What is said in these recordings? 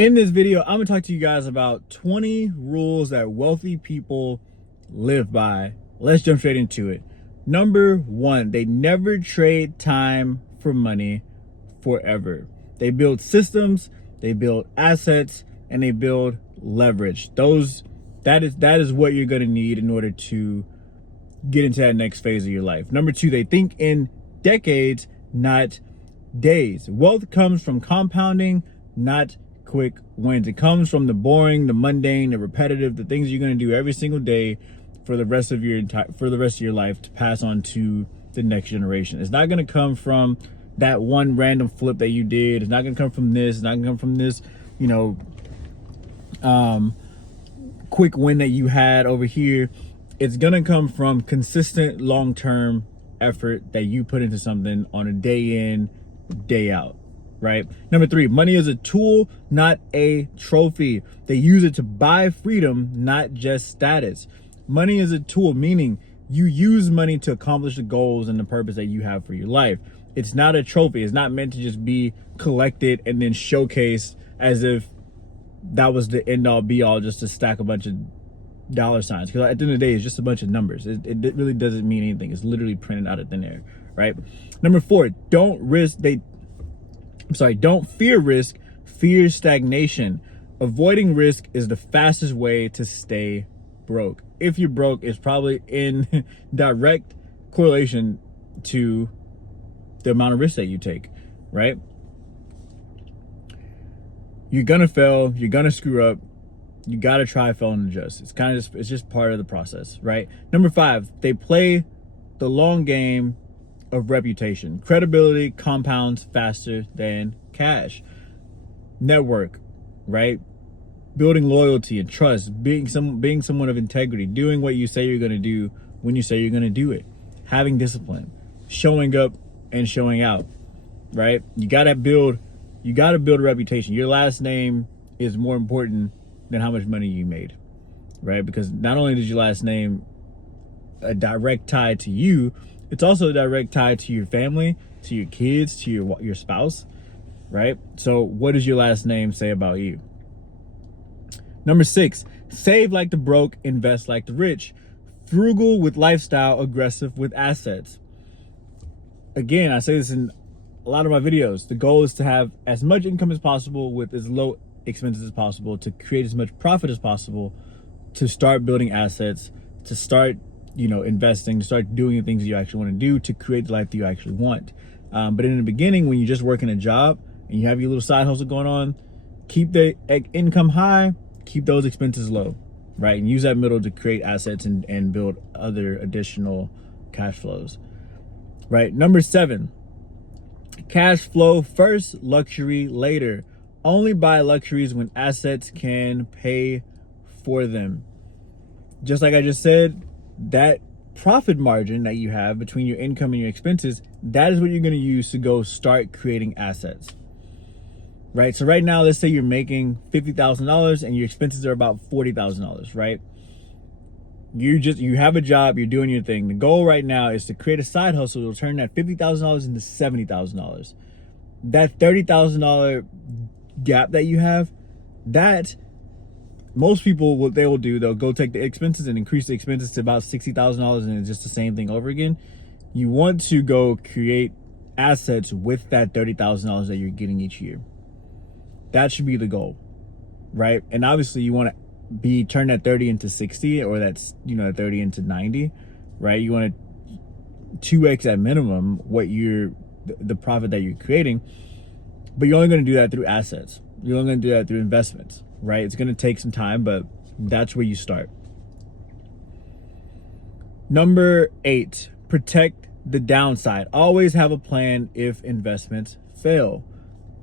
In this video, I'm gonna talk to you guys about 20 rules that wealthy people live by. Let's jump straight into it. Number one, they never trade time for money forever. They build systems, they build assets, and they build leverage. That is what you're gonna need in order to get into that next phase of your life. Number two, they think in decades, not days. Wealth comes from compounding, not quick wins. It comes from the boring, the mundane, the repetitive, the things you're going to do every single day for the rest of your life to pass on to the next generation. It's not going to come from that one random flip that you did. It's not going to come from this. It's not going to come from this, quick win that you had over here. It's going to come from consistent long-term effort that you put into something on a day in, day out. Right? Number three, money is a tool, not a trophy. They use it to buy freedom, not just status. Money is a tool, meaning you use money to accomplish the goals and the purpose that you have for your life. It's not a trophy. It's not meant to just be collected and then showcased as if that was the end all be all, just to stack a bunch of dollar signs. Because at the end of the day, it's just a bunch of numbers. It really doesn't mean anything. It's literally printed out of thin air, right? Number four, don't fear risk, fear stagnation. Avoiding risk is the fastest way to stay broke. If you're broke, it's probably in direct correlation to the amount of risk that you take, right? You're gonna fail, you're gonna screw up, you gotta try, fail, and adjust. It's just part of the process, right? Number five, they play the long game of reputation. Credibility compounds faster than cash. Network, right? Building loyalty and trust, being someone of integrity, doing what you say you're going to do when you say you're going to do it, having discipline, showing up and showing out, right? You got to build a reputation. Your last name is more important than how much money you made, right? Because not only does your last name a direct tie to you, it's also a direct tie to your family, to your kids, to your spouse, right? So what does your last name say about you? Number six, save like the broke, invest like the rich. Frugal with lifestyle, aggressive with assets. Again, I say this in a lot of my videos. The goal is to have as much income as possible with as low expenses as possible, to create as much profit as possible, to start building assets, to start investing, to start doing the things you actually want to do to create the life that you actually want. But in the beginning, when you're just working a job and you have your little side hustle going on, keep the income high, keep those expenses low, right? And use that middle to create assets and build other additional cash flows, right? Number seven, cash flow first, luxury later. Only buy luxuries when assets can pay for them. Just like I just said, that profit margin that you have between your income and your expenses, that is what you're going to use to go start creating assets, right? So right now, let's say you're making $50,000 and your expenses are about $40,000, right? You have a job, you're doing your thing. The goal right now is to create a side hustle to turn that $50,000 into $70,000. That $30,000 gap that you have, that most people, what they will do, they'll go take the expenses and increase the expenses to about $60,000 and it's just the same thing over again. You want to go create assets with that $30,000 that you're getting each year. That should be the goal, right? And obviously you want to turn that 30 into 60, or that's, 30 into 90, right? You want to 2x at minimum what the profit that you're creating, but you're only going to do that through assets. You're only going to do that through investments, right? It's going to take some time, but that's where you start. Number eight, protect the downside. Always have a plan if investments fail,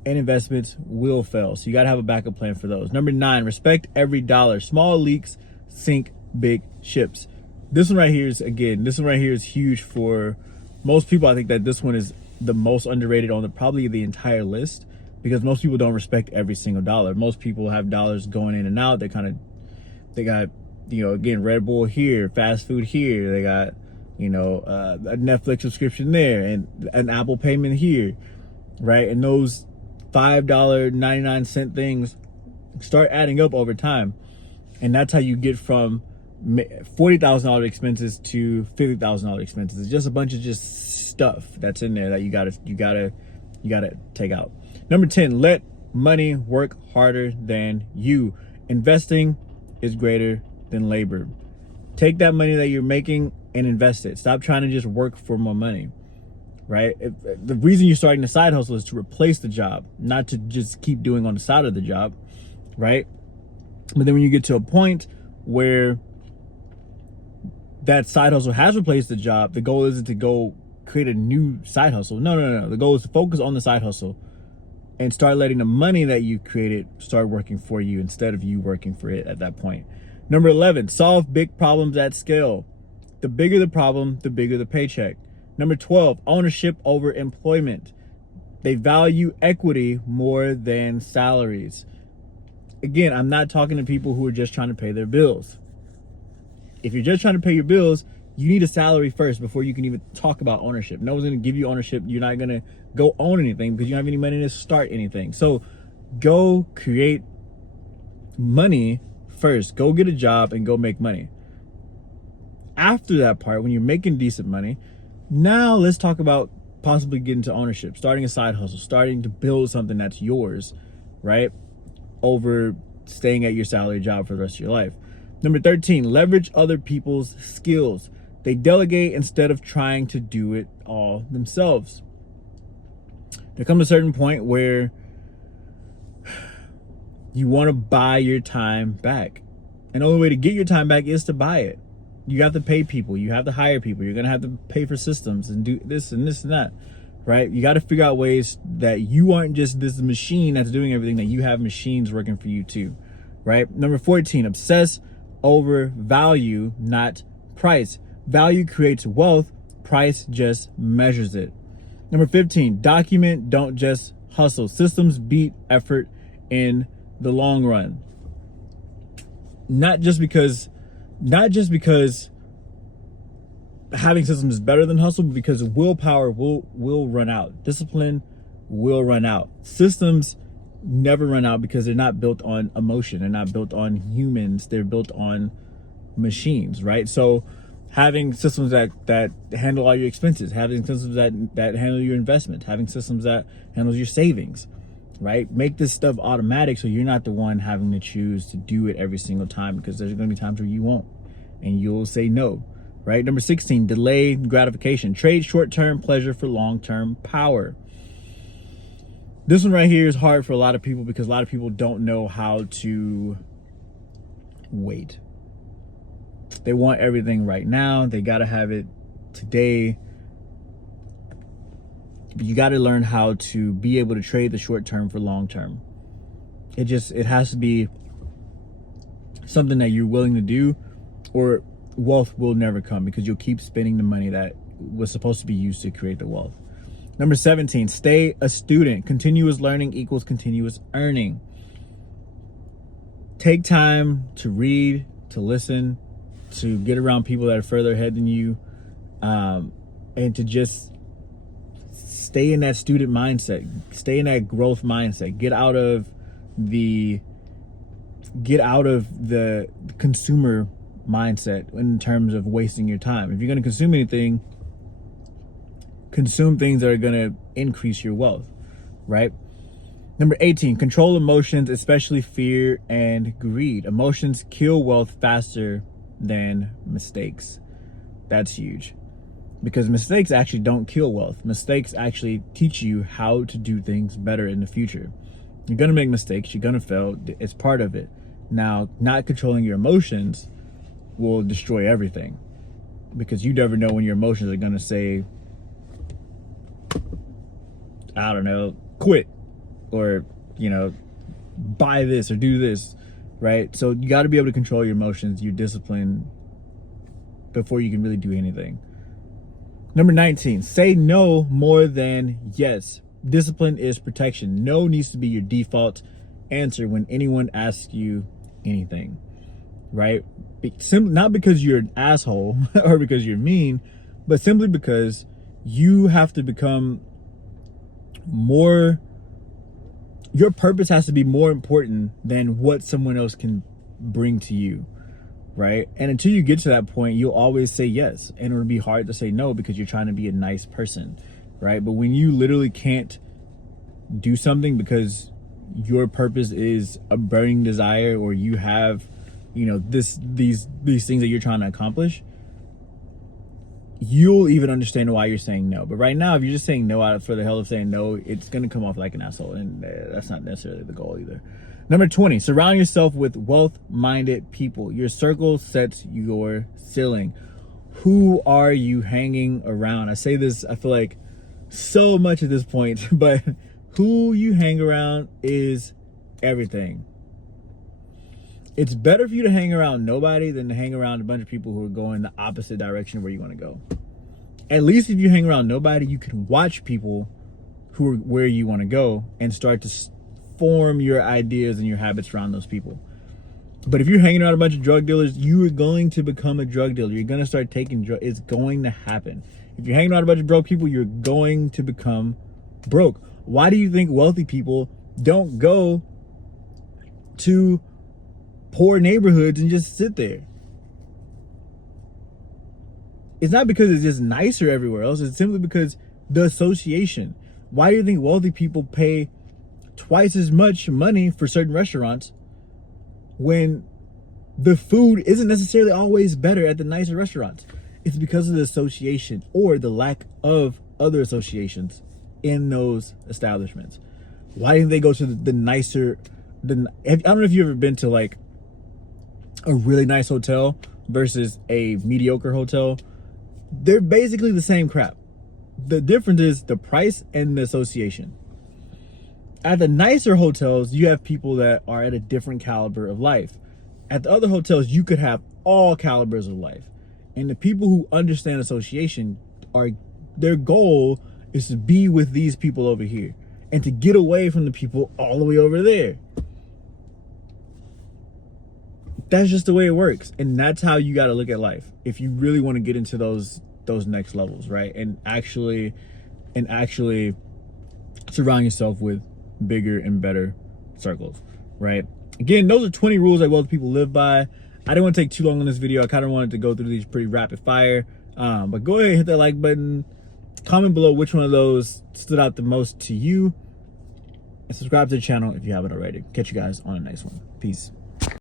and investments will fail. So you got to have a backup plan for those. Number nine, respect every dollar. Small leaks sink big ships. This one right here is huge for most people. I think that this one is the most underrated on probably the entire list, because most people don't respect every single dollar. Most people have dollars going in and out. They got, again, Red Bull here, fast food here. They got, a Netflix subscription there and an Apple payment here, right? And those $5.99 things start adding up over time. And that's how you get from $40,000 expenses to $50,000 expenses. It's just a bunch of just stuff that's in there that you gotta take out. Number 10, let money work harder than you. Investing is greater than labor. Take that money that you're making and invest it. Stop trying to just work for more money, right? The reason you're starting the side hustle is to replace the job, not to just keep doing on the side of the job, right? But then when you get to a point where that side hustle has replaced the job, the goal isn't to go create a new side hustle. No. The goal is to focus on the side hustle and start letting the money that you created start working for you instead of you working for it at that point. Number 11, solve big problems at scale. The bigger the problem, the bigger the paycheck. Number 12, ownership over employment. They value equity more than salaries. Again, I'm not talking to people who are just trying to pay their bills. If you're just trying to pay your bills, you need a salary first before you can even talk about ownership. No one's going to give you ownership. You're not going to go own anything because you don't have any money to start anything. So go create money first. Go get a job and go make money. After that part, when you're making decent money, now let's talk about possibly getting to ownership, starting a side hustle, starting to build something that's yours, right? Over staying at your salary job for the rest of your life. Number 13, leverage other people's skills. They delegate instead of trying to do it all themselves. There comes a certain point where you want to buy your time back. And the only way to get your time back is to buy it. You have to pay people. You have to hire people. You're going to have to pay for systems and do this and this and that, right? You got to figure out ways that you aren't just this machine that's doing everything, that you have machines working for you too, right? Number 14, obsess over value, not price. Value creates wealth. Price just measures it. Number 15, document, don't just hustle. Systems beat effort in the long run. Not just because having systems is better than hustle, but because willpower will run out. Discipline will run out. Systems never run out because they're not built on emotion. They're not built on humans. They're built on machines, right? So having systems that handle all your expenses, having systems that handle your investment, having systems that handles your savings, right? Make this stuff automatic so you're not the one having to choose to do it every single time, because there's going to be times where you won't and you'll say no, right? Number 16, delay gratification. Trade short-term pleasure for long-term power. This one right here is hard for a lot of people because a lot of people don't know how to wait. They want everything right now. They got to have it today. But you got to learn how to be able to trade the short term for long term. It has to be something that you're willing to do, or wealth will never come because you'll keep spending the money that was supposed to be used to create the wealth. Number 17, stay a student. Continuous learning equals continuous earning. Take time to read, to listen, to get around people that are further ahead than you, and to just stay in that student mindset, stay in that growth mindset. Get out of the consumer mindset in terms of wasting your time. If you're going to consume anything, consume things that are going to increase your wealth, right? Number 18, control emotions, especially fear and greed. Emotions kill wealth faster than mistakes. That's huge, because mistakes actually don't kill wealth. Mistakes actually teach you how to do things better in the future. You're going to make mistakes. You're going to fail. It's part of it. Now, not controlling your emotions will destroy everything, because you never know when your emotions are going to say, I don't know, quit, or, buy this or do this, right? So you got to be able to control your emotions, your discipline, before you can really do anything. Number 19, say no more than yes. Discipline is protection. No needs to be your default answer when anyone asks you anything, right? Not because you're an asshole or because you're mean, but simply because you have to become more your purpose has to be more important than what someone else can bring to you, right? And until you get to that point, you'll always say yes, and it'll be hard to say no because you're trying to be a nice person, right? But when you literally can't do something because your purpose is a burning desire, or you have, you know, these things that you're trying to accomplish, you'll even understand why you're saying no. But right now, if you're just saying no out for the hell of saying no, it's going to come off like an asshole, and that's not necessarily the goal either. Number 20, surround yourself with wealth-minded people. Your circle sets your ceiling. Who are you hanging around? I say this, I feel like, so much at this point, but who you hang around is everything. It's better for you to hang around nobody than to hang around a bunch of people who are going the opposite direction of where you want to go. At least if you hang around nobody, you can watch people who are where you want to go and start to form your ideas and your habits around those people. But if you're hanging around a bunch of drug dealers, you are going to become a drug dealer. You're going to start taking drugs. It's going to happen. If you're hanging around a bunch of broke people, you're going to become broke. Why do you think wealthy people don't go to poor neighborhoods and just sit there? It's not because it's just nicer everywhere else. It's simply because the association. Why do you think wealthy people pay twice as much money for certain restaurants when the food isn't necessarily always better at the nicer restaurants? It's because of the association or the lack of other associations in those establishments. Why didn't they go to the nicer, I don't know if you've ever been to like a really nice hotel versus a mediocre hotel. They're basically the same crap. The difference is the price and the association. At the nicer hotels, you have people that are at a different caliber of life. At the other hotels, you could have all calibers of life. And the people who understand association, their goal is to be with these people over here and to get away from the people all the way over there. That's just the way it works. And that's how you got to look at life if you really want to get into those next levels, right? And actually surround yourself with bigger and better circles, right? Again, those are 20 rules that wealthy people live by. I didn't want to take too long on this video. I kind of wanted to go through these pretty rapid fire. But go ahead and hit that like button. Comment below which one of those stood out the most to you. And subscribe to the channel if you haven't already. Catch you guys on the next one. Peace.